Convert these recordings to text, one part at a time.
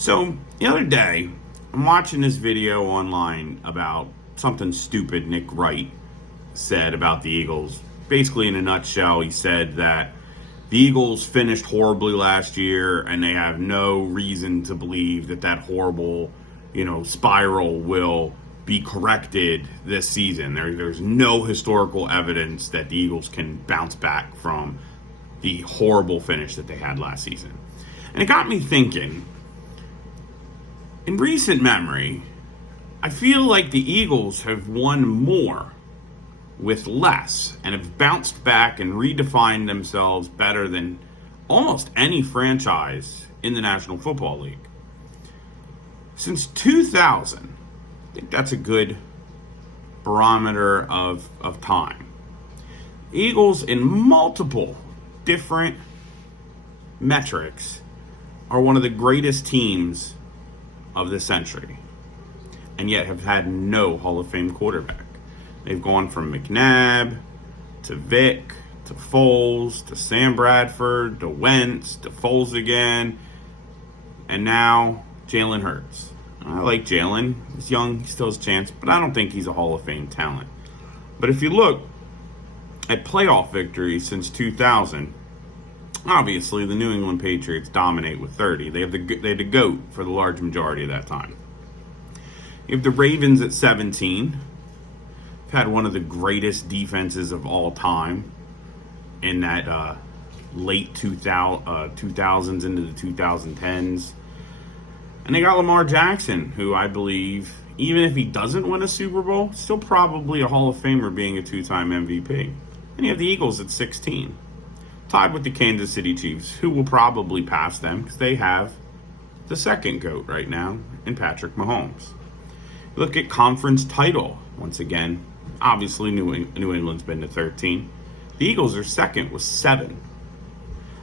So the other day, I'm watching this video online about something stupid Nick Wright said about the Eagles. Basically, in a nutshell, he said that the Eagles finished horribly last year and they have no reason to believe that horrible, spiral will be corrected this season. There's no historical evidence that the Eagles can bounce back from the horrible finish that they had last season. And it got me thinking, in recent memory, I feel like the Eagles have won more with less and have bounced back and redefined themselves better than almost any franchise in the National Football League. Since 2000, I think that's a good barometer of time. The Eagles, in multiple different metrics, are one of the greatest teams of the century, and yet have had no Hall of Fame quarterback. They've gone from McNabb to Vick to Foles to Sam Bradford to Wentz to Foles again, and now Jalen Hurts. I like Jalen. He's young, he still has a chance, but I don't think he's a Hall of Fame talent. But if you look at playoff victories since 2000, obviously the New England Patriots dominate with 30. They had the GOAT for the large majority of that time. You have the Ravens at 17. Had one of the greatest defenses of all time in that late 2000s into the 2010s. And they got Lamar Jackson, who I believe, even if he doesn't win a Super Bowl, still probably a Hall of Famer, being a two-time MVP. And you have the Eagles at 16, tied with the Kansas City Chiefs, who will probably pass them because they have the second GOAT right now in Patrick Mahomes. Look at conference title once again. Obviously, New England's been to 13. The Eagles are second with 7.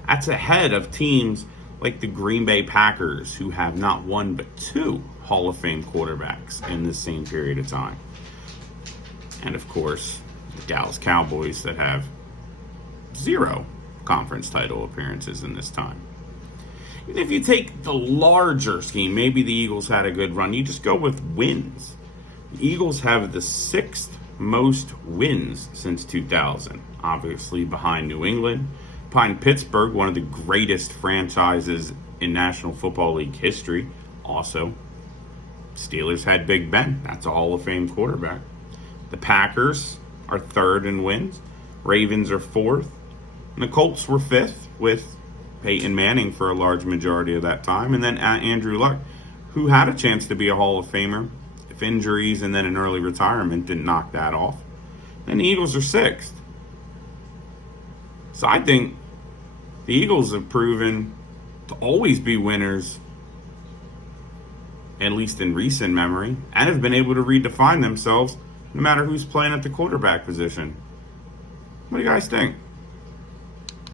That's ahead of teams like the Green Bay Packers, who have not one but 2 Hall of Fame quarterbacks in this same period of time. And of course, the Dallas Cowboys, that have 0 conference title appearances in this time. Even if you take the larger scheme, maybe the Eagles had a good run. You just go with wins. The Eagles have the 6th most wins since 2000, obviously behind New England, behind Pittsburgh, one of the greatest franchises in National Football League history. Also, Steelers had Big Ben. That's a Hall of Fame quarterback. The Packers are 3rd in wins. Ravens are 4th. And the Colts were 5th with Peyton Manning for a large majority of that time. And then Andrew Luck, who had a chance to be a Hall of Famer if injuries and then an early retirement didn't knock that off. Then the Eagles are 6th. So I think the Eagles have proven to always be winners, at least in recent memory, and have been able to redefine themselves no matter who's playing at the quarterback position. What do you guys think?